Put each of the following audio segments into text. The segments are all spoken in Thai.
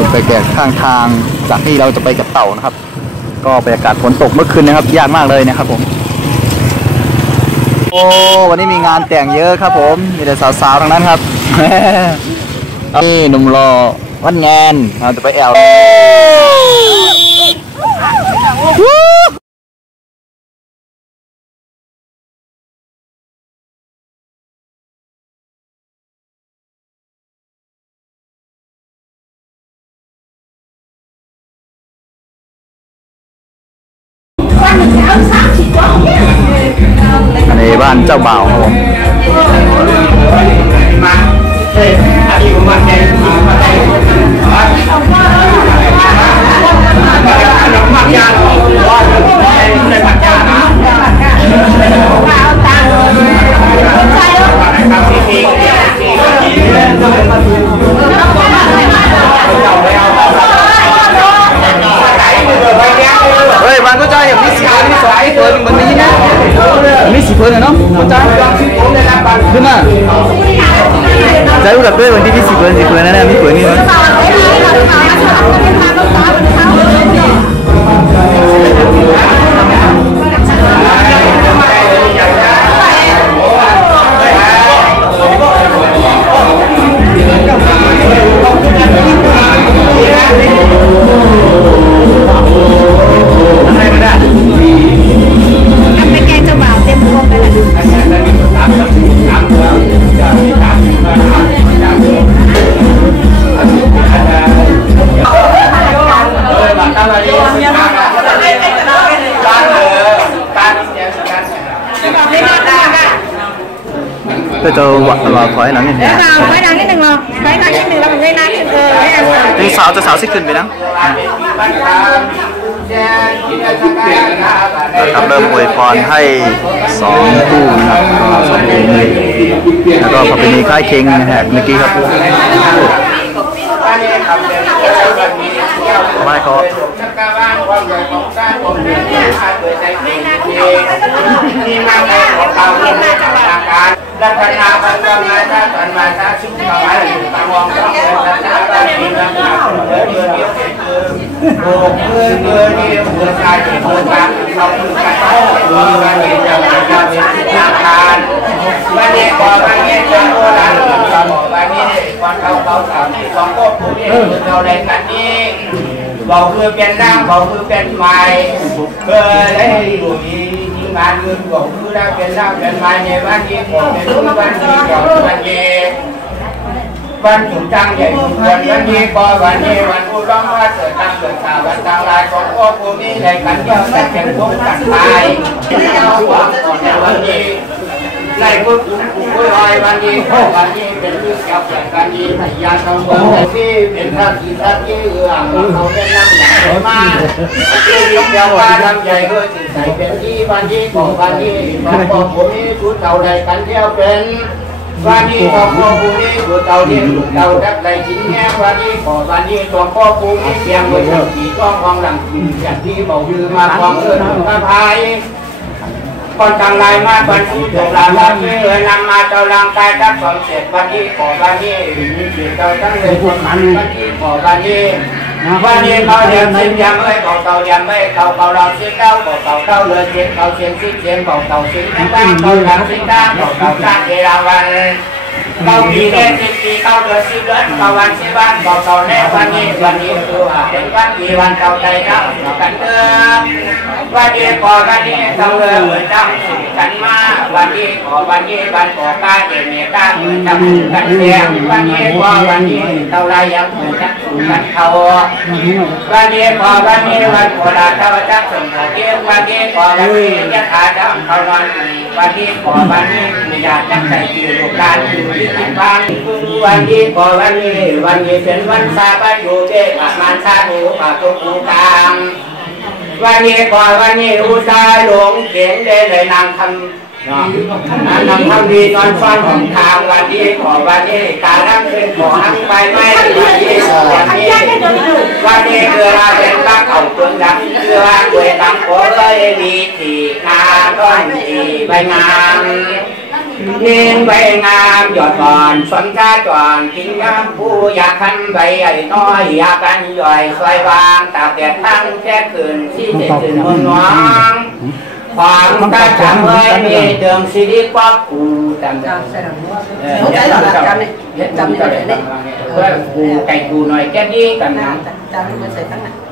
จุดไฟแก่ข้างทางจากที่เราจะไปกับเต่านะครับ ก็บรรยากาศฝนตกเมื่อคืนนะครับ ยากมากเลยนะครับผมโอ้วันนี้มีงานแต่งเยอะครับ ผมมีแต่สาวๆทั้งนั้นครับนี่หนุ่มรอวันงานเราจะไปแอล ในบ้านเจ้าบ่าวครับผม ก็จะวัดรอถอยหลังนิดนึงเราไว้นานนิดหนึ่งเราไว้นานนิดหนึ่งเราไว้นานนิดเออไว้นานจะสาวจะสาวสิขึ้นไปนะนะครับเริ่มอวยพรให้สองคู่นะครับก็สองคู่นี้แล้วก็พอเป็นมีค่ายเค็งนะฮะเมื่อกี้ครับไม่เขาที่มาในของเราที่มาจากการ รัตนาพันธมาตาสันมาตาชุกมาไว้ตามองต้องเดินตาตาตาทีนักข่าเดินเดินเดียวเดินเดินโอ้เพื่อนเดินเดียวเดินกายเดินกายเราคือการโต้เดินการเดินจะเป็นการเป็นทางการวันนี้ก่อนวันนี้จะโบราณก่อนวันนี้วันเขาเขาสามที่สองก็ผู้นี้เราในกันนี้บอกคือเป็นร่างบอกคือเป็นไม้เพื่อได้อยู่ ที่งานเงินของคือได้เป็นร่างเป็นไม้ในวันนี้ของในทุกวันนี้ของวันนี้วันจุดจังใหญ่วันวันนี้พอวันนี้วันอุดมว่าเกิดตังเกิดข่าววันตังลายของพ่อภูมิในกันเดียวแต่เป็นพวกกันตายเราหวังต่อนในวัน นี้ในพุทธผู้ลอยวันนี้พ่อวันนี้เป็นเรื่องเกี่ยวกับารนี้พยานทองเมืองที่เป็นพระกิจที่เอื้อเขาเป็นน้ำใหญ่มากที่เดียวกันน้ำใหญ่ก็จิตใจเป็นที่วันนี้ของวันนี้ของพ่อภูมิชุดเต่าใดกันเที่ยวเป็นวันนี้ขอพ่อภูมิผู้เต่าเลี้ยงลูเต่าดักไหลชิ้นแง่วันนี้ขอวันนี้ตัวพ่อภูมิเพียงไว้ทำกี่ต้องมองหลังจากที่เบายือมาควงเอิญพระพาย คนทางลายมาบรรที่จบลาลาเมื่อนำมาเจ้าลังกายทักสองเสร็จวันนี้ขอวันนี้มีเสีเจ้าทั้งเลยคนมันวันนี้ขอวันนี้วันนี้เขาเรียนสิ้นยังไม่เก่าเก่ายังไม่เก่าเก่าเราเสียเก้าเก่าเก่าเก้าเลยเสียเก่าเสียงสิ้นเสียงเก่าเก่าสิ้นตั้งเก่าหลังสิ้นตั้งเก่าเก่าตั้งเวลาวัน เก้าปีเดือนสิบปีเก้าเดือนสิบเดือนเก้าวันสิบวันเก้าเกาแน่วันนี้วันนี้คือว่าเป็นวันปีวันเก้าใจเก้ากันเดิมวันนี้ขอวันนี้เก้าเดือเหมือนจำสุกันมาวันนี้ขอวันนี้วันขอตาเอเมตาเหมือนจำกันเสียงวันนี้ขอวันนี้เท่าไรยังเหมือนจำสุกันเขาวันนี้ขอวันนี้วันขอลาเท่าจักสมเกียวันนี้ขอวันนี้ยะถาจำเขานอนวันนี้ขอวันนี้อยากจังใจคือลูกหลานวันวันนี้ก็วันนี้วันนี้เป็นวันซาบะอยู่เบกมันชาหูปากตุกูกามวันนี้ก็วันนี้อุตาหลงเขียนได้เลยนำคำนาะนำคำดีตอนฟังของทางวันนี้ขอวันนี้การรักเป็นขอหักไปไม่วันนี้ขอวันนี้วันนี้คือเราเป็นตั้งเอาตัวดังคือว่าด้วยตั้งโคเลยมีทีนาต้นทีใบงาม เน้นใบงามหยอดก่อนสนกาจอนกินยาผู้อยากคันใบไอ้น้อยอยากกันย่อยซอยวางตากแดดทั้งแค่คืนที่เด็ดตื่นหัวน้องความตาจำไว้มีเดิมสิริปอกกูจำจำ không thấy là làm chăm này chăm này để đây เพื่อกูไก่กูหน่อยแก้ดีกันนะ chăm mình sẽ tăng này จัง để xong rồi đó chăm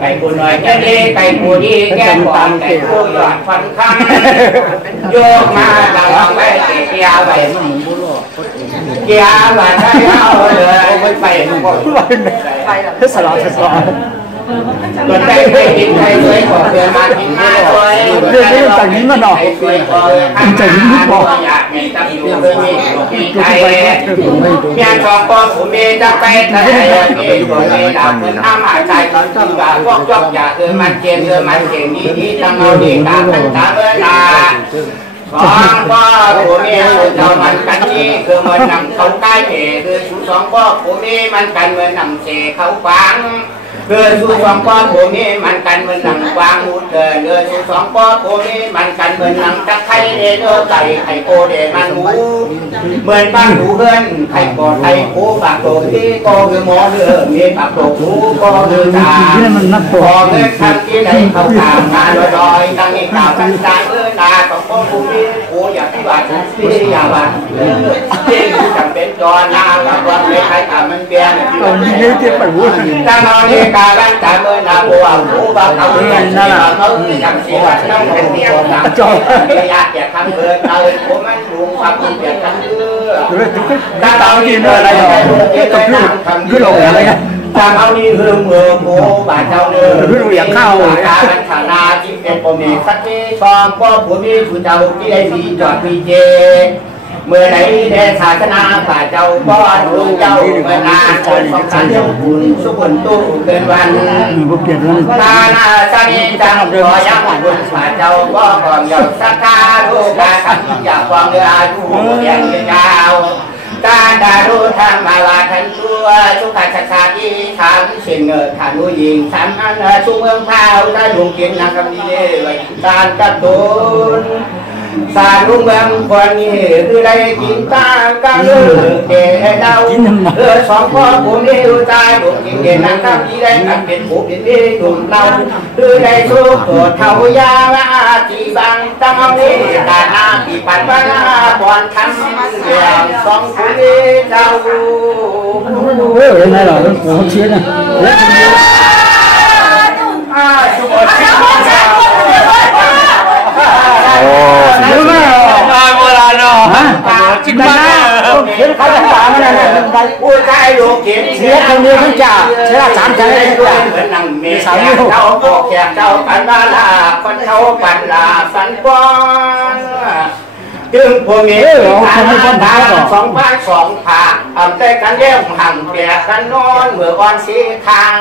ไก่กูน้อยแก้ดีไก่กูดีแก้ปอนไก่กูหยอดฟันข้างโยกมาดังไปเกียร์ไปเกียร์ไปได้เอาเลยไปหมด phải là สลอสลอ ดจนได้ไปกินไทยสวยกว่าเกินมากินมาสวยสวยกว่าข้างมาอยากมีตั้งอยู่เพื่อมีมีไทยเมียชองปอผมมีจะไปแต่มีตัวมีดาวเป็นอามาใจตอนที่ว่าพวกจอกอยาคืออมันเกมคืออมันเก่งดีดีตั้งเอาดีตาตั้งตาเวลาสองพ่อผมมีเจ้ามันกันนี้คือมันนำเขาใกล้เหตุคือชูสองพ่อผมมีมันกันเมื่อนนำเสเขาฟัง เดินสู่สองป้อผมมีมันกันเหมือนหนังกวางมุดเดินเดินสู่สองป้อผมมีมันกันเหมือนหนังตะไคร้เดนอไก่ไข่โกเดมันหมูเหมือนบ้านหมูเพื่อนไข่กอไข่โคปากโตที่ก็คือหมอเรือมีปากโตหมูก็คือตาพอเงินทำที่ไหนเขาตามงานลอยๆตั้งนี้ตาพันตาเออนาของพ่อผมมี อยากที่บ้านที่อยากบานเจ้าจำเป็นจอนากับวันไม่ใครตามมันเบียนี่ยที่วันนี้ตั้งเอาเอกาลังจามเมื่อนาบัวหูบาเขาเรียนนั่นแหละเขาจำสีว่าต้องเป็นเตี้ยต่างจอไม่อยากจะทำเกินเอาผมมันลุงความเปลี่ยนกันเรื่อตั้งเอาที่เมื่อไรก็คือคือหลงอะไรกัน ตั้งเอานี่คืองเมืองโมบาเจ้าเนื้อคืออยากเข้าการบัญชานาที่เป็นปมีสักที่ชอมก็ผู้มีผู้เจ้าที่ได้มีจอดมีเจ เมื่อไหนแด่ศาสนาป่าเจ้าป้อนลุงเจ้าเมื่อนาคนสองสารเจ้าคุณสุขุนตู้เกินวันตานาสามีจังรอยังบุญป่าเจ้าก็ก่อนยอดสักการูกาขันอยากความเรืออายุยังยาว กาดารุธรรมาวาทันตัวสุขชาชาอีทำสิ่งเงินขานุยิงสามอันชุเมืองพาได้ดวงกินนางกำดีไว้ตานกระตุนสางเมืองคนนี้คือได้กินตากะเลือเกเดาเออสองพ่อผมนี่ดูใจผมกินเด่น นักทำที่ได้กันเป็นผู้เป็นที่ดุมเราคือได้สู้ตัวเท่ายาวาจีบังตั้งเอานี้ตาหน้าปีปัดบ้าบอนทำเรื่องสองคนนี้เจ้า cái này là nó có chia này อ่าสุขภา ราณเนาะจิตบ้าเห็นเขาจะฟังนั่นน่ะผู้ชายลูกเขียนเสียคนเดียวทั้งจ่าเสียสามใจเลยเหมือนนั่งเมฆเจ้าโกแขกเจ้าปันบาลาคนเขาปันลาสันปอนจึงพวกนี้ทางทางสองบ้านสองผาอ่ำใจกันแย่มห่างแปรกันนอนเมื่อวันสีทาง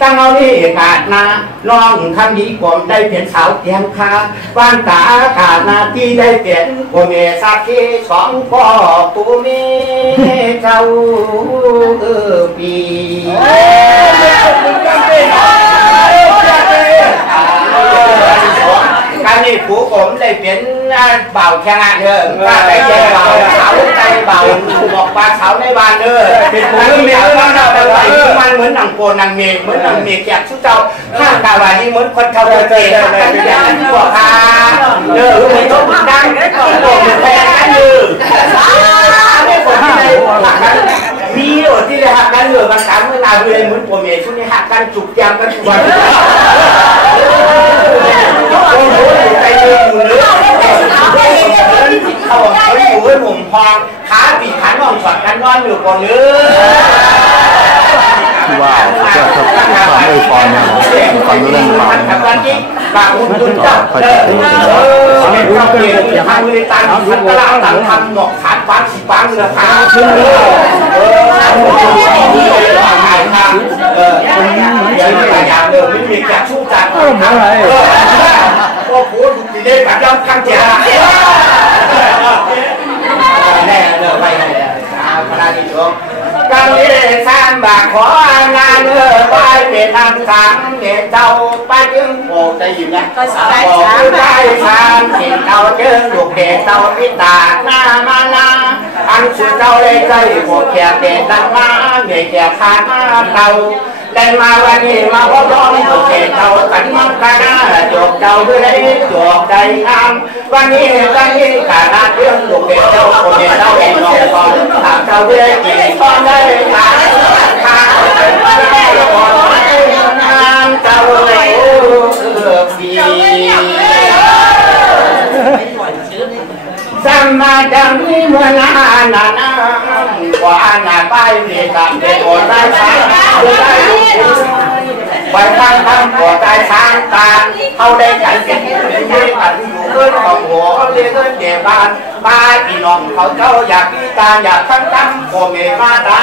ตั้งเอานี่กาดนาน้องคำนี้ผมได้เปลี่ยนสาวเตียงคาบ้านตากาดนาที่ได้เปลี่ยนผมเมสักที่สองพ่อปูเมีเจ้าเออปีการนี้ผู้ผมได้เปลี่ยน เบาแค่นั้นเด้อถ้าได้เจ็บเบาสาวใจเบาบอกปลาสาวในบ้านเด้อเป็นผู้เมียแล้วเราไปไหวมันเหมือนหนังโกนหนังเมฆเหมือนหนังเมฆแกชุดเจ้าข้างกาวานี่เหมือนคนเขาเจอกันอย่างนี้บอกค่ะเด้อเหมือนต้องดังก่อนบอกเหมือนแฟนกันอยู่ไม่คนที่ไหนหักกันมีหรอที่ได้หักกันเหลือบางครั้งเวลาเรียนเหมือนผมเองชุดนี้หักกันจุกแจมกันทุกวันโอ้โหใจเย็นอยู่เลยเขาเขาอยู่ให้ผมพองขาปีขาน่องช็อตกันนอนอยู่ก่อนเนื้อว้าวสุดยอดครับความอวยพรนะครับผมฟังเรื่องเปล่านะครับบางคนจุนจับเออเออไม่รู้เกี่ยวกับทางบริการทันตลาดต่างทำหมอกขาดฟันสีฟังเรือขาชื่อเออเออถ่ายทางเออเดี๋ยวนี้อยากเดิมไม่มีแกชู้จัดเอออะไรโอ้โหดูดีได้แบบย่อมข้างเจ้า แน่เดินไปเลยขณะที่ชมการวันนี้สร้างบากของานเออไปเป็นทางสังเด็เจ้า ได้มายสามได้สามเห็นเจ้าเจอลูกเด็เจ้าพิตาหน้ามานาอันสุดเจ้าเลยใจโบแก่เด็ดังมาเมียแก่ขาดมาเต่มาวันนี้มาพบร้องลูกเด็เจ้ากันมังกันนะจบเจ้าเพื่อได้จบใจงามวันนี้วันนี้ขาดเรื่องลูกเด็เจ้าคนเด็เจ้าเองน้องก่อนหากเจ้าเพื่อกินก่อนได้ขาดขาดงานเจ้าเลยเลือกดีสัมมาจังมิมนานานา ว่านาไปเรียกเป็นโอตายสายได้ ไปทางทางหัวใจสางตารเขาได้กันกันยืนกันอยู่เพื่อนของหัวเรียกเพื่อนเก็บบ้านบ้านพี่น้องเขาเจ้าอยากพิการอยากทั้งทั้งโคเมมาตา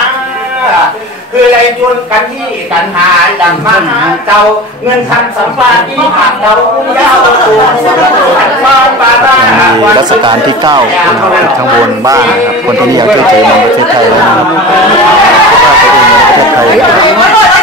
คือไรจนกันที่กันหาดังมาเจ้าเงินทันสัมปาที่หักเรายาวสูงสันฟาบารามีรัชกาลที่9นะครับข้างบนบ้านนะครับคนที่นี่ยังเชื่อถือในประเทศไทยเลยนะครับคิดว่าตัวเองในประเทศไทย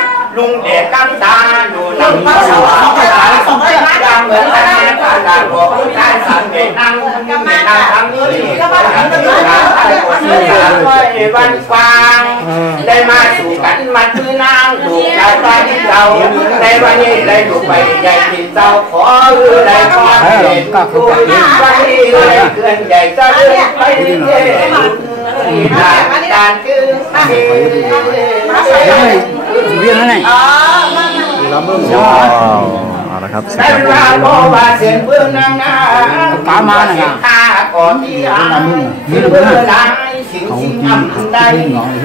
ะครับสัมภาระเยคาวานิความนาคิดถึงมาเยวอาณาลุนเดตาเดปาอาณาทินาใหญ่ปาเมื่อไปเลยพีนาเดปาดาลุงเดชกำตาอยู่ลำพังสว่างตาสมัยยังเหมือนกันตาดาหัวผู้ชายสันเดนังเดนังทางนี้ก็มาทำที่นาไทยคนนี้วันฟางได้มาสู่กันมันคือนางถูกใจไปที่เราในวันนี้ได้ถูกไปใหญ่ที่เจ้าขอได้ความเห็นคุยวันนี้ได้เกินใหญ่จะเลื่อนไปเรื่อยๆการคือ เรียนอะไรว้าวเอาละครับสุดได้ยอดเวลาพอว่าเสียงปืนนางนาข้าก่อนที่อ่านเสียงปืนได้ สิ่งสิ่งอันใด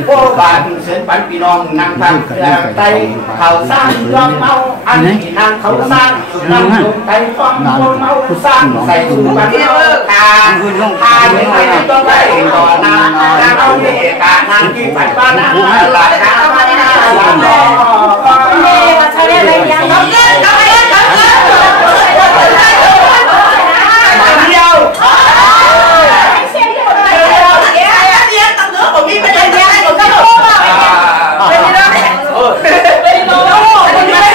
พวกบ้านเสียงปันพี่น้องนางทำเครื่องไตเขาสร้างยอมเมาอันที่นางเขาสร้างนางลงไตฟังคนเมาสร้างใส่ถุงบันเทิงตาทานไม่ได้ต้องได้ก่อนางนางเอาเมตานางที่ฝันบ้านางหลักนางบ้านนาหลักนางใช้ได้เลยยังเขาเกินเขาเกินเขาเกิน เดียว เสียงที่หมดเลยเดี๋ยวเดี๋ยวเดี๋ยวตังเนื้อผมมีประเด็นเดียวผมจะโทรมาเป็นยังไงเป็นโลเป็นยังไง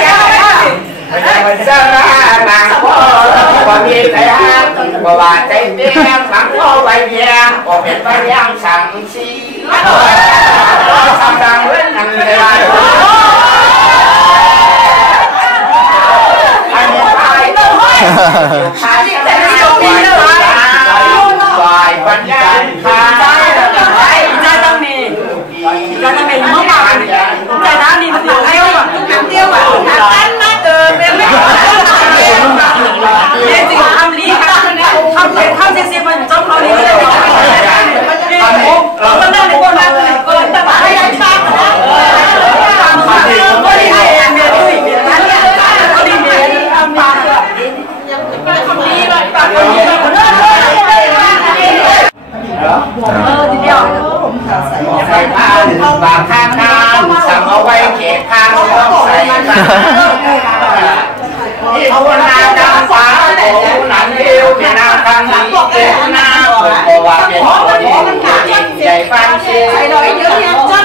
มันจะมานางพ่อ ว่ามีแต่ฮักว่าว่าใจเตี้ยสังพ่อไว้เบียก็เป็นไปยังสังสีสังดังเล่นอันเดียอันนี้ตายตายแต่ไม่ยอมมีเลยฝ่ายปัญญาคา จะต้องมีจะต้องเป็นเมื่อวานแต่น้ำดีมันหนักเดียวอะหนักเดียวอะหนักกันมาเจอเป็นไม่ได้จริงทำลีค่ะทำเป็นทำเซ็กซี่มันจ้องเขาลีเลยเราก็นั่งในบนนั้นเลยก็แต่ว่าให้ยังตามนะตามมาก็ดีให้เมียด้วยเมียนั่นเนี่ยก็ดีเมียทำมาทำดีเลยตัดคนเดียวคนเดียวเออทีเดียว ใส่ผ้าบางข้างน้ำสั่งเอาไว้เขตข้างต้องใส่ที่ภาวนาจังฟ้าโอ้หนังเดียวเป็นนางทางนี้เจ้าหน้าบอกว่าเป็นคนดีใหญ่ฟังเสีย ใส่ดอยเยอะแยะจัง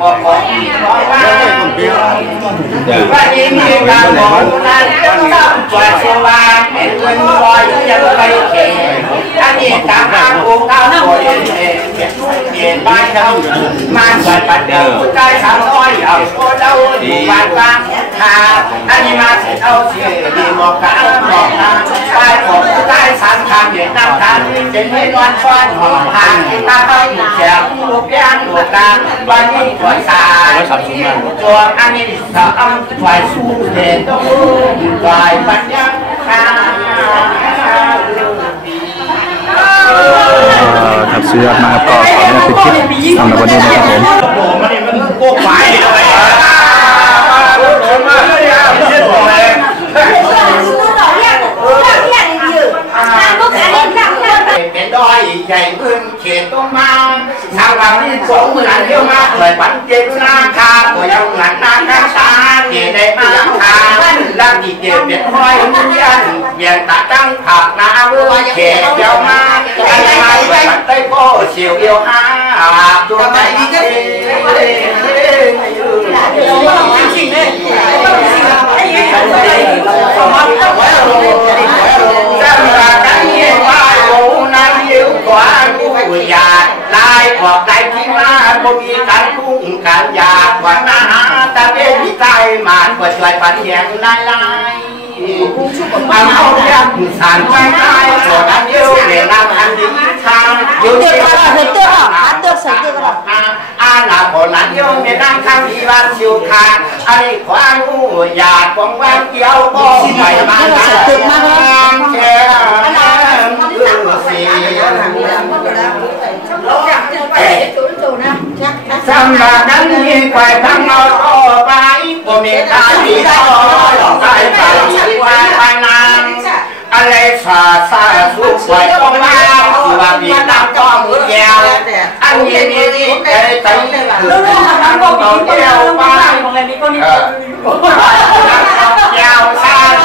มอยู่บ้านเชี่ยวเจ็บเรื่องเสือปีอันว่ามันเกี่ยวกับไว้ที่ที่มันไม่ว่าจะไว้บ้านปากกันอีกกันบอกบอบอกว่าว่าอีมีการบอกนั้นต้องทำกว่าสว่างเป็นเงินลอยยังไม่เข็อันนี้ตามหาโอกาสตัวเองเก็บลูกเย็นบ้านเขามาสวยปัดเดียวผู้ชายสาวน้อยเอาโคเดาดีบ้านกลางทาอันนี้มาเสร็จเอาเสียดีบอกกันบอกกันชายของผู้สามทางเด็กน้ำทางเป็นให้นอนฟ้อนหอมหางตาเขาแฉกลูกย่างลูกตาวันนี้ถอยสายตัวอันนี้สาวถอยสู้เด่นต้องถอยปัญญาคาครับสุดยอดมากครับก็ขอให้เป็นคลิปสำหรับวันนี้นะครับผมมันนี่มันโกกไปเลยเป็นดอยใหญ่พื้นเขตต้องมาางเราที่สองมือนเที่ยวมากเลยปันเจ็บหน้าคาตัวยังหลังหน้าข้าตาเกได้มาคาลังที่เกเบเป็นห้อยมุยันเบียนตาตั้งผักน้ำว่าเกเดียวมาอันมาเลยปันใต้โพเสียวเดียวห้าตัวใจดีกันจำรักกันเยี่ยมว่าโอ้นั่งยิ้วกว่ากูอยากลายขอบใจที่มาบ่มีการคุ้งการอยากว่านาตาเป็นที่ใจมาบ่ช่วยปันเทียงลายลายอันเอา ยักสารไว้ได้ขอนั้นเดียวเรียนนำอันดีทางอยู่ที่ว่าเธอเต้อหาเต้อใส่เต้อก็ได้อาณาคนนั้ อะไรสาสาสุขไว้ต้องมาที่ว่ามีน้ำต้องแก้วอันนี้นี่นี่ใจใจคือน้ำต้องแก้วไปแก้วชาไ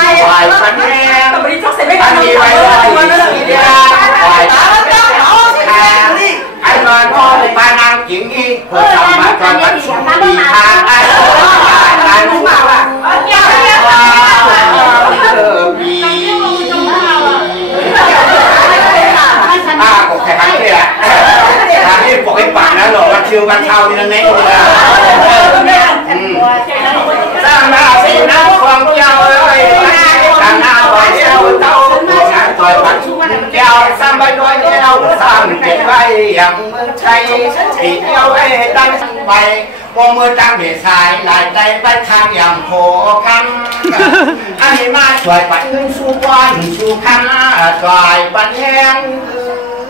ทั้งนี้แหละทางนี้ปกให้ปากนะหรอกวันชิววันเช้านี่นั่นเองเลยสร้างหน้าสีน้ำความเจ้าเอ้ยสร้างหน้าไว้เจ้าเต้าตัวงานตัววันชุนเจ้าสร้างใบน้อยเจ้าสร้างเก็บไว้อย่างเมืองไทยสีเที่ยวไว้ตั้งไปวงมือตั้งเบียสายลายใจไปทางอย่างโผคำอันนี้มาช่วยปัดเงินสู้วันสู้คำช่วยปัดแห้ง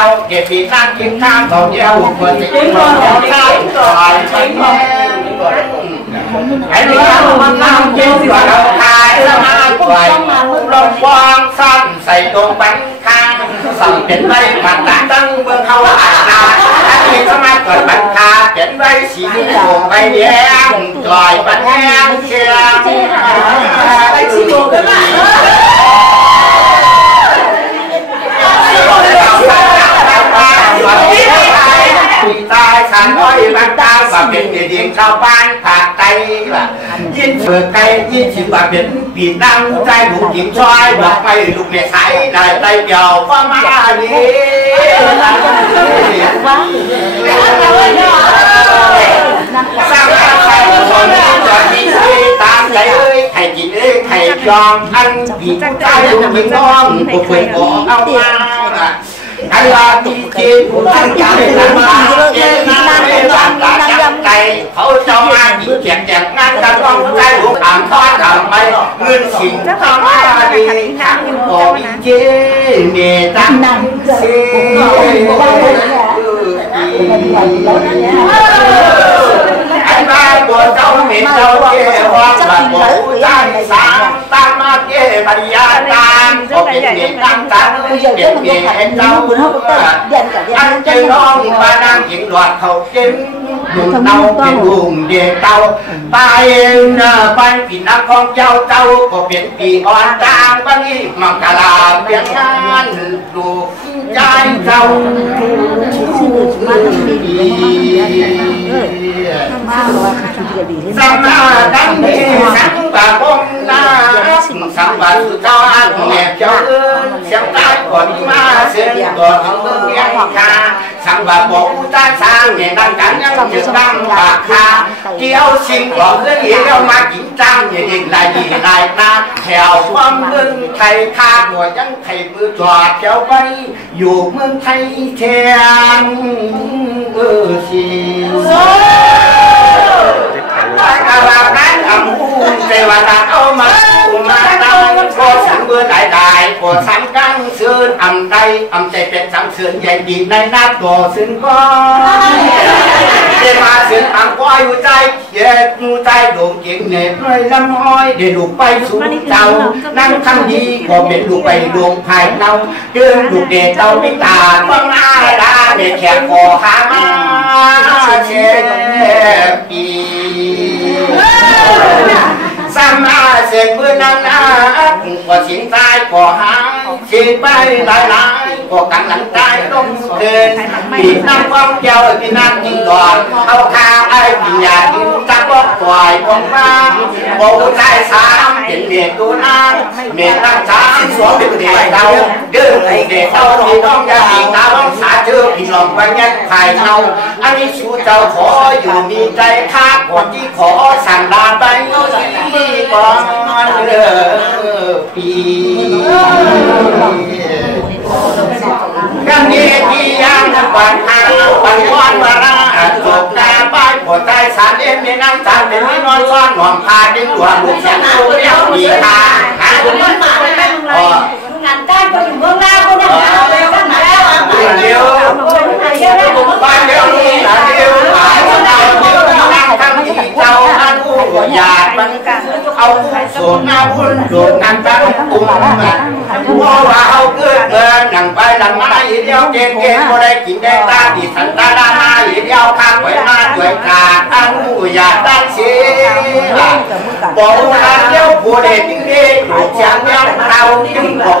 องแก้วเก็บปีนั่งกินข้าวต่อแก้วเปิดติ๊กเปิดข้าวต่อยไปแม่ไอ้นี่มันนั่งกินสิว่าเราทายสมาไหวลงวางซ้ำใส่ตรงบังคางสั่งเป็นไว้ปัดตั้งเมืองเขาอาณาอันนี้สมาเกิดบังคาเป็นไว้สีโป่งไปแย้งจอยปันแห้งเชียงไปชิโกตายขันอ้อยบันตาว่าเป็นเด็กชาวบ้านภาคใต้ล่ะยินเปิดไก่ยินชิว่าเป็นปีนั่งใจลูกหญิงชายบอกไปลูกเมียใช้ได้ใจเดียวก็มาดีสร้างใครคนจอดที่ตามใจเอ้ยใครกินเอ้ยใครจองอันผีใจลูกหญิงน้องผู้ป่วยอมอันลาดีเจผู้ตั้งใจทำมาเจนาไม่วางตาจับใจเขาเจ้ามาดีเขียนแจกงานกันต้องใจลูกอ่านทอดทำไปเงินสิงเข้ามาดีทั้งบอกเจเมตังนังเซไอ้บ้าปวดเจ้าเหม็นเจ้าเจ้าว่าแบบบอกตั้งสามตั้งมาเจ้ปริยาตามบอกเป็นเมียตั้งตั้งเป็นเมียเจ้าอันเจน้องมานั่งหญิงหลอดเขาเจ็บดูเต้าเป็นลุกเต้าไปเนาะไปปีนักขอเจ้าเต้าก็เป็นปีอ่อนจามันนี้มังกลา เปลี่ยนงานลูกใจเจ้าสัมมาดังนี้สังบะบงนาสัมบะสุจาแม่เจ้าเอ้ยเสียงตายก่อนมาเสียงก่อนเมืองเมียงคาสัมบะบอกอุตาสางเนี่ยดังกันยังจะตั้งปาก คาเกี่ยวสิ่งก่อนเรื่องเหี้ยวมากินจัง เนี่ยเด็กลายดีลายนาแถวความเมืองไทยคาหัวยังไทยมือจอดเจ้าไปอยู่เมืองไทยแทนเงพอสังเบื่อได้ได้พอสังกังเสือนอำใจอำใจเป็นสังเสือนใหญ่ดีในนาตัวซึ่งก็เดมาเสือนอังก้อยหัวใจเย็ ดมูใจโด่งเก่งเหน็บเลยลำห้อยเดลูกไปสู่เจ้านั่งคำดีก็เป็นลูกไปดวงภายเนาเดินลูกเด็กเต้าไม่ตาต้องอาดาเด็กแขกคอหามาเชปีสามอาเสกเพื่อนนางนาก็สินใจก็หายสิไปหลายหลายก็กังหลังใจต้องเกินปีน้ำความเจ้าพี่น้ำจริงก่อนเอาข้าไอ้ปียากินจักก็ปล่อยผมมาบอกใจสามเป็นเมียตัวนางเมียนางสามสวมเป็นเด็กเตาเดินเด็กเตาที่ต้องยาตาต้องสาเจอพี่น้องไปยันภายเนาอันนี้ชูเจ้าขออยู่มีใจข้าก่อนที่ขอสั่งลาไปนี่ก่อนเด้อปีกันนี้ที่ยังปันหาปันวันวาระ จบตาป้ายปวดใจสารเอ็มมีน้ำตาเป็นไม่นอนซ้อนหอมพาดึงหัวลูกเสียงลูกเลี้ยวมีทางหาคนนั้นมาได้ไมลุงงานจ้างก็อยู่เบื้องหน้าก็ได้แล้วตั้งแต่แล้วเดียวบ้านเดียวลูกหลานเดียวหลานเดียวเดียวนั่งทั้งที่เจ้าอันผู้หยาดมันเอาโสดหน้าพุ่นโดดนั่งตั้งตุ้มเพราะว่าเอาเกิดเดินหนังไปหลังมาอีเดียวเก่งเก่งก็ได้กินได้ตาดีสันตาดามา อีเดียวข้างไว้มาด้วยกาอันผู้หยาดตั้งเสียบอกว่าเดียวผู้เด็กจริงดีถูกเสียงยังเราจึงบอก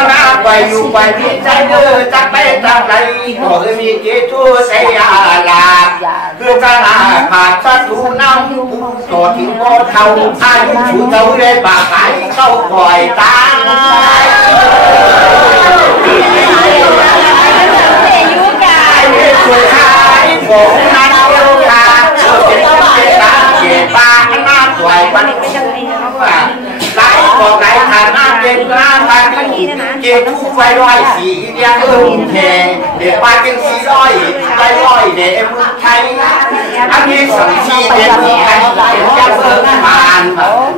น้องคือกันขายสมบังบอกใจเมเลยใจลุงจิตเด่างคำหลอดเด่นนางจิตหลอดเด่นนางจิวนางคอมยาวคือได้กินได้ตาของตาคือได้ตาอีสันตาลาแก้มคือได้ตาสาอีตาตาคือได้เกตุสัยยาลาเดือจะไปทางไหนก็มีเจตูเสียลาคือจะลาขาดสัตว์น้ำต่อถึงพ่อเท่าอายุสูเท่าได้ปากไหเข้าปล่อยตายสุดท้ายผมนั้นเดียวกันเชื่อเป็นเจ้าตาเกียบ้าหน้าสวยมันไหลบอกไหลทานน้ำเย็นน้าน เกี่ยวทุกไฟร้อยสีเดียเออแพงเดี๋ยวปาจังสีร้อยไฟร้อยเดี๋ยวมือไทยอันนี้สังชีเดี๋ยวมือไทยจ้าเพิ่มมาน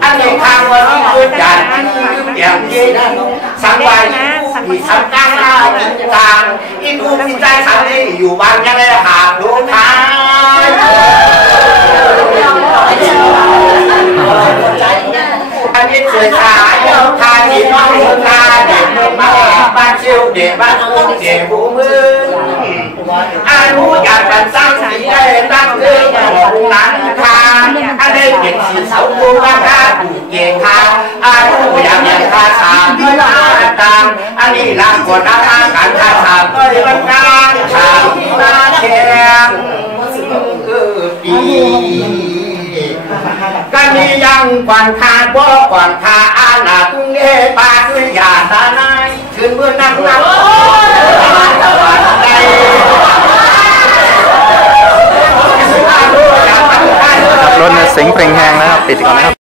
อันนี้ทางวันนี้คือจันอย่างที่สังวายผู้ที่สังกัดจิตตางอีกูที่ใจสังเองอยู่บ้านยังได้หาดูทางอันนี้เสือสาย เยาทาที่น้องเมืองนาเด็กเมืองมาบ้านเชียวเด็กบ้านอุ้งเด็กหูมืออานุอยากกันสร้า งก่อนทาบ่ก่อนทาอาณาตุงเอปาดุยาตาไนคืนเมื่อนั่งนั่งรถเนี่ยสียงเพลงแหงนะครับ ปิดก่อนนะครับ